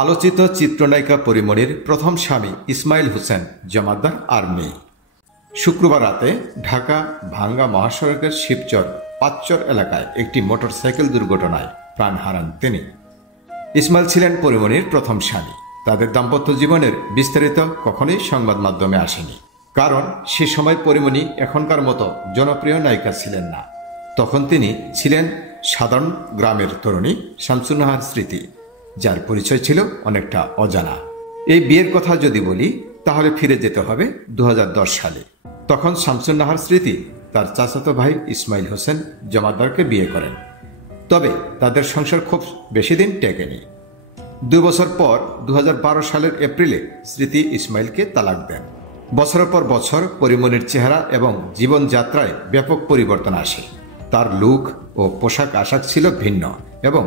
আলোচিত চিত্রনায়িকা পরিমণির প্রথম স্বামী ইসমাইল হোসেন জমাদ্দার আর নেই। শুক্রবার রাতে ঢাকা ভাঙ্গা মহাসড়কের শিবচর পাঁচচর এলাকায় একটি মোটরসাইকেল দুর্ঘটনায় প্রাণ হারান তিনি। ইসমাইল ছিলেন পরিমণির প্রথম স্বামী। তাদের দাম্পত্য জীবনের বিস্তারিত কখনোই সংবাদ মাধ্যমে আসেনি, কারণ সে সময় পরিমণি এখনকার মতো জনপ্রিয় নায়িকা ছিলেন না। তখন তিনি ছিলেন সাধারণ গ্রামের তরুণী শামসুন্নাহার স্মৃতি, যার পরিচয় ছিল অনেকটা অজানা। এই বিয়ের কথা যদি বলি তাহলে ফিরে যেতে হবে 2010 সালে। তখন শামসুন্নাহার স্মৃতি তার চাচাতো ভাই ইসমাইল হোসেন জমাদ্দারকে বিয়ে করেন। তবে তাদের সংসার খুব বেশি দিন টেকেনি। 2 বছর পর 2012 সালের এপ্রিলে স্মৃতি ইসমাইলকে তালাক দেন। বছরের পর বছর পরিমণির চেহারা এবং জীবনযাত্রায় ব্যাপক পরিবর্তন আসে। তার লুক ও পোশাক আশাক ছিল ভিন্ন এবং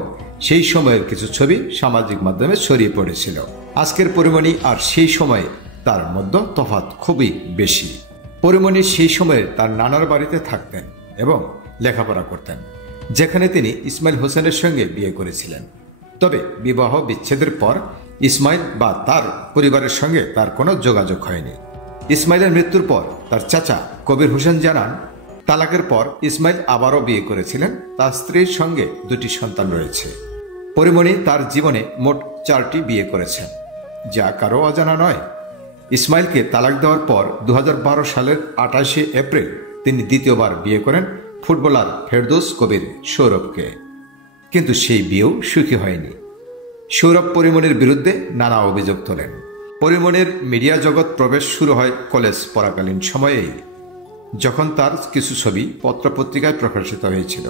সেই সময়ের কিছু ছবি সামাজিক মাধ্যমে ছড়িয়ে পড়েছিল। আজকের পরিমণি আর সেই সময়ে তার মধ্যে তফাৎ খুবই বেশি। পরিমণি সেই সময়ে তার নানার বাড়িতে থাকতেন এবং লেখাপড়া করতেন, যেখানে তিনি ইসমাইল হোসেনের সঙ্গে বিয়ে করেছিলেন। তবে বিবাহ বিচ্ছেদের পর ইসমাইল বা তার পরিবারের সঙ্গে তার কোনো যোগাযোগ হয়নি। ইসমাইলের মৃত্যুর পর তার চাচা কবির হোসেন জানান, তালাকের পর ইসমাইল আবারও বিয়ে করেছিলেন। তার স্ত্রীর সঙ্গে 2টি সন্তান রয়েছে। পরিমণি তার জীবনে মোট 4টি বিয়ে করেছেন, যা কারো অজানা নয়। ইসমাইলকে তালাক দেওয়ার পর 2012 সালের 28শে এপ্রিল তিনি দ্বিতীয়বার বিয়ে করেন ফুটবলার ফেরদৌস কবির সৌরভকে। কিন্তু সেই বিয়েও সুখী হয়নি। সৌরভ পরিমণির বিরুদ্ধে নানা অভিযোগ তোলেন। পরিমণির মিডিয়া জগৎ প্রবেশ শুরু হয় কলেজ পড়াকালীন সময়েই, যখন তার কিছু ছবি পত্রপত্রিকায় প্রকাশিত হয়েছিল।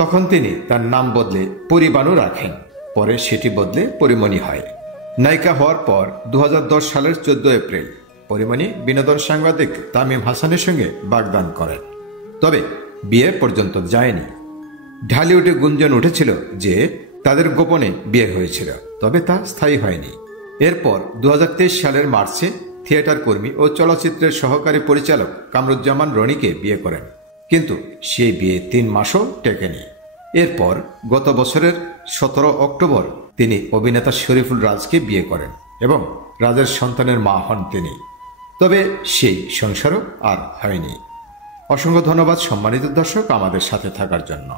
তখন তিনি তার নাম বদলে পরিবাণু রাখেন। পরে সেটি বদলে পরিমণি হয়। নায়িকা হওয়ার পর 2010 সালের 14 এপ্রিল পরিমণি বিনোদন সাংবাদিক তামিম হাসানের সঙ্গে বাগদান করেন। তবে বিয়ে পর্যন্ত যায়নি। ঢালিউডে গুঞ্জন উঠেছিল যে তাদের গোপনে বিয়ে হয়েছিল, তবে তা স্থায়ী হয়নি। এরপর 2023 সালের মার্চে থিয়েটার কর্মী ও চলচ্চিত্রের সহকারী পরিচালক কামরুজ্জামান রনিকে বিয়ে করেন, কিন্তু সেই বিয়ে 3 মাসও টেকেনি। এরপর গত বছরের 17 অক্টোবর তিনি অভিনেতা শরীফুল রাজকে বিয়ে করেন এবং রাজের সন্তানের মা হন তিনি। তবে সেই সংসারও আর হয়নি। অসংখ্য ধন্যবাদ সম্মানিত দর্শক আমাদের সাথে থাকার জন্য।